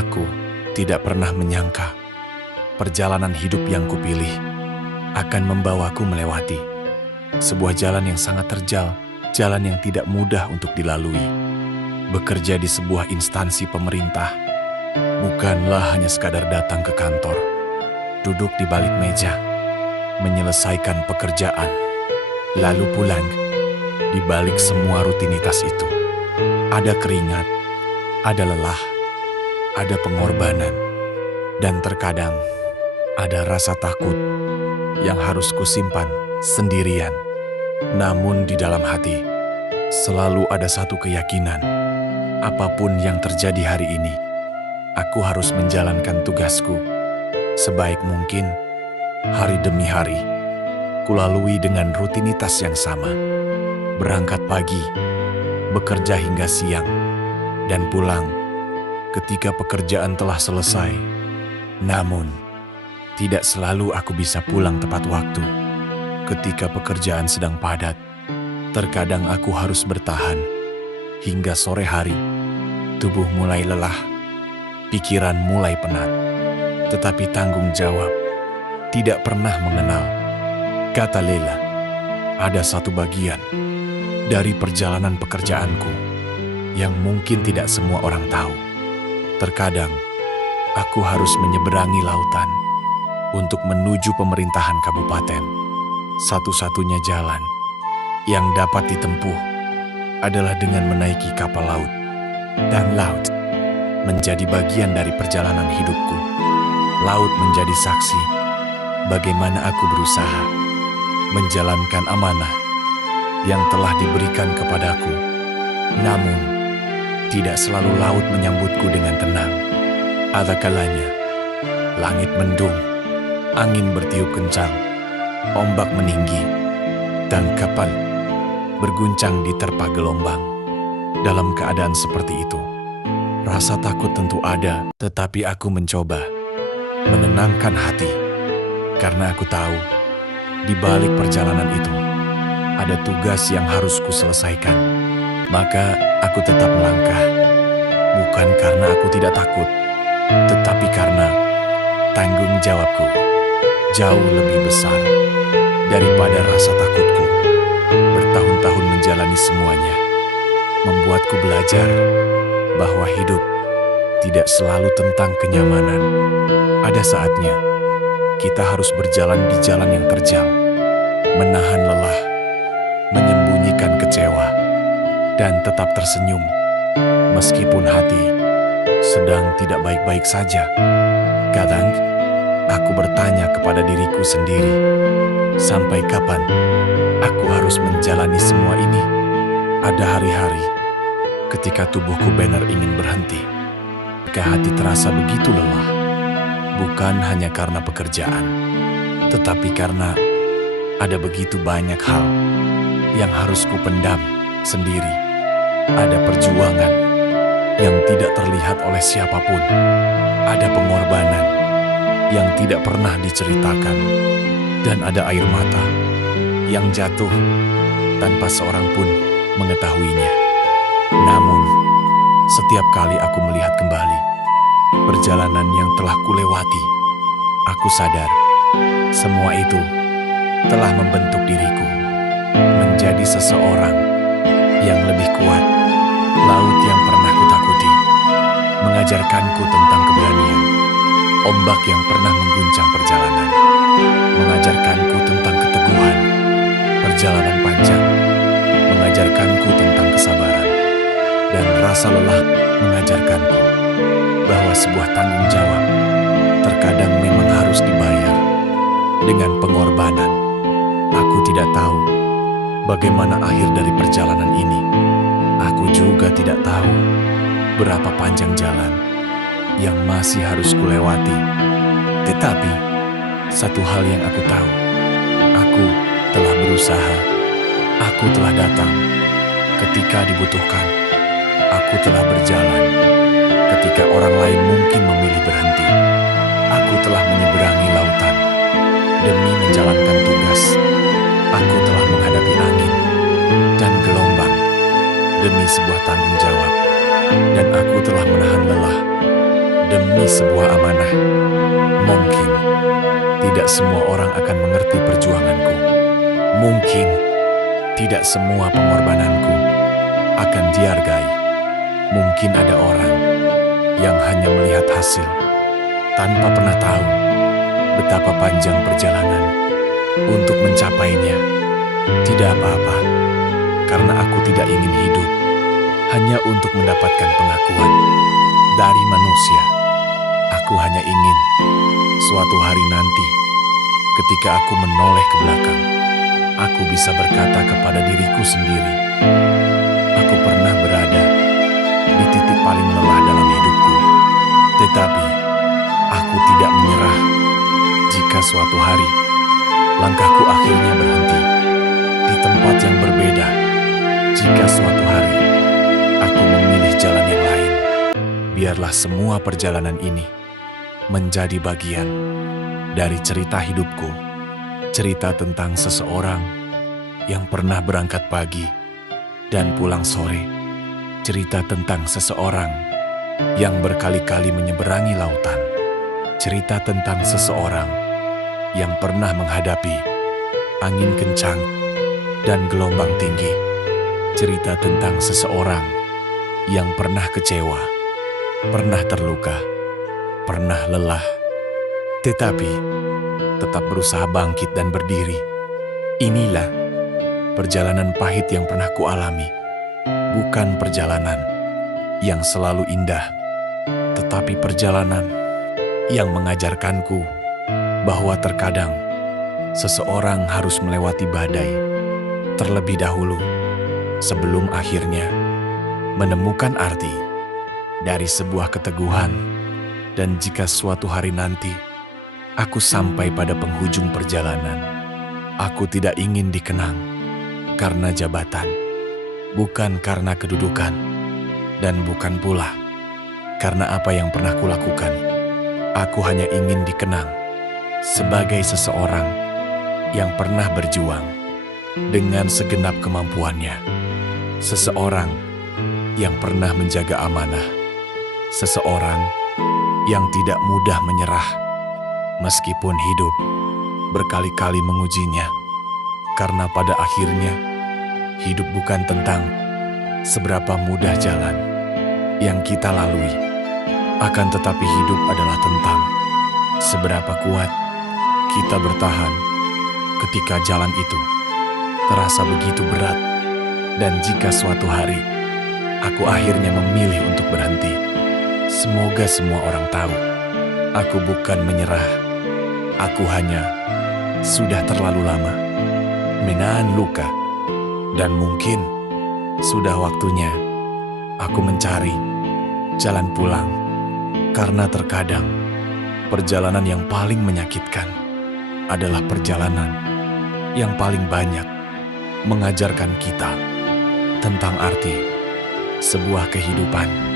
Aku tidak pernah menyangka perjalanan hidup yang kupilih akan membawaku melewati sebuah jalan yang sangat terjal, jalan yang tidak mudah untuk dilalui. Bekerja di sebuah instansi pemerintah bukanlah hanya sekadar datang ke kantor, duduk di balik meja, menyelesaikan pekerjaan, lalu pulang. Di balik semua rutinitas itu, ada keringat, ada lelah, ada pengorbanan, dan terkadang ada rasa takut yang harus kusimpan sendirian. Namun di dalam hati, selalu ada satu keyakinan, apapun yang terjadi hari ini, aku harus menjalankan tugasku sebaik mungkin. Hari demi hari, kulalui dengan rutinitas yang sama. Berangkat pagi, bekerja hingga siang, dan pulang ketika pekerjaan telah selesai. Namun, tidak selalu aku bisa pulang tepat waktu. Ketika pekerjaan sedang padat, terkadang aku harus bertahan hingga sore hari. Tubuh mulai lelah, pikiran mulai penat, tetapi tanggung jawab tidak pernah mengenal. Kata Lela, ada satu bagian dari perjalanan pekerjaanku yang mungkin tidak semua orang tahu. Terkadang, aku harus menyeberangi lautan untuk menuju pemerintahan kabupaten. Satu-satunya jalan yang dapat ditempuh adalah dengan menaiki kapal laut. Dan laut menjadi bagian dari perjalanan hidupku. Laut menjadi saksi bagaimana aku berusaha menjalankan amanah yang telah diberikan kepadaku. Namun, tidak selalu laut menyambutku dengan tenang. Ada kalanya, langit mendung, angin bertiup kencang, ombak meninggi, dan kapal berguncang diterpa gelombang. Dalam keadaan seperti itu, rasa takut tentu ada, tetapi aku mencoba menenangkan hati, karena aku tahu di balik perjalanan itu ada tugas yang harus kuselesaikan. Maka aku tetap melangkah, bukan karena aku tidak takut, tetapi karena tanggung jawabku jauh lebih besar daripada rasa takutku. Bertahun-tahun menjalani semuanya membuatku belajar bahwa hidup tidak selalu tentang kenyamanan. Ada saatnya kita harus berjalan di jalan yang terjal, menahan lelah, menyembunyikan kecewa, dan tetap tersenyum meskipun hati sedang tidak baik-baik saja. Kadang aku bertanya kepada diriku sendiri, sampai kapan aku harus menjalani semua ini? Ada hari-hari ketika tubuhku benar ingin berhenti, ketika hati terasa begitu lelah, bukan hanya karena pekerjaan, tetapi karena ada begitu banyak hal yang harus kupendam sendiri. Ada perjuangan yang tidak terlihat oleh siapapun. Ada pengorbanan yang tidak pernah diceritakan. Dan ada air mata yang jatuh tanpa seorang pun mengetahuinya. Namun, setiap kali aku melihat kembali perjalanan yang telah kulewati, aku sadar semua itu telah membentuk diriku menjadi seseorang yang lebih kuat. Laut yang pernah kutakuti mengajarkanku tentang keberanian. Ombak yang pernah mengguncang perjalanan mengajarkanku tentang keteguhan. Perjalanan panjang mengajarkanku tentang kesabaran. Dan rasa lelah mengajarkanku bahwa sebuah tanggung jawab terkadang memang harus dibayar dengan pengorbanan. Aku tidak tahu bagaimana akhir dari perjalanan ini. Aku juga tidak tahu berapa panjang jalan yang masih harus kulewati. Tetapi, satu hal yang aku tahu, aku telah berusaha. Aku telah datang ketika dibutuhkan. Aku telah berjalan ketika orang lain mungkin memilih berhenti. Aku telah menyeberangi lautan demi menjalankan tugas. Aku telah menghadapi angin dan gelombang demi sebuah tanggung jawab. Dan aku telah menahan lelah demi sebuah amanah. Mungkin tidak semua orang akan mengerti perjuanganku. Mungkin tidak semua pengorbananku akan dihargai. Mungkin ada orang yang hanya melihat hasil tanpa pernah tahu betapa panjang perjalanan untuk mencapainya. Tidak apa-apa, karena aku tidak ingin hidup hanya untuk mendapatkan pengakuan dari manusia. Aku hanya ingin suatu hari nanti, ketika aku menoleh ke belakang, aku bisa berkata kepada diriku sendiri, aku pernah berada di titik paling lelah dalam hidupku, tetapi aku tidak menyerah. Jika suatu hari langkahku akhirnya berhenti di tempat yang berbeda, jika suatu hari aku memilih jalan yang lain, biarlah semua perjalanan ini menjadi bagian dari cerita hidupku. Cerita tentang seseorang yang pernah berangkat pagi dan pulang sore. Cerita tentang seseorang yang berkali-kali menyeberangi lautan. Cerita tentang seseorang yang pernah menghadapi angin kencang dan gelombang tinggi. Cerita tentang seseorang yang pernah kecewa, pernah terluka, pernah lelah, tetapi tetap berusaha bangkit dan berdiri. Inilah perjalanan pahit yang pernah kualami. Bukan perjalanan yang selalu indah, tetapi perjalanan yang mengajarkanku bahwa terkadang seseorang harus melewati badai terlebih dahulu sebelum akhirnya menemukan arti dari sebuah keteguhan. Dan jika suatu hari nanti aku sampai pada penghujung perjalanan, aku tidak ingin dikenang karena jabatan, bukan karena kedudukan, dan bukan pula karena apa yang pernah kulakukan. Aku hanya ingin dikenang sebagai seseorang yang pernah berjuang dengan segenap kemampuannya. Seseorang yang pernah menjaga amanah. Seseorang yang tidak mudah menyerah meskipun hidup berkali-kali mengujinya. Karena pada akhirnya hidup bukan tentang seberapa mudah jalan yang kita lalui, akan tetapi hidup adalah tentang seberapa kuat kita bertahan ketika jalan itu terasa begitu berat. Dan jika suatu hari aku akhirnya memilih untuk berhenti, semoga semua orang tahu aku bukan menyerah. Aku hanya sudah terlalu lama menahan luka, dan mungkin sudah waktunya aku mencari jalan pulang. Karena terkadang perjalanan yang paling menyakitkan adalah perjalanan yang paling banyak mengajarkan kita tentang arti sebuah kehidupan.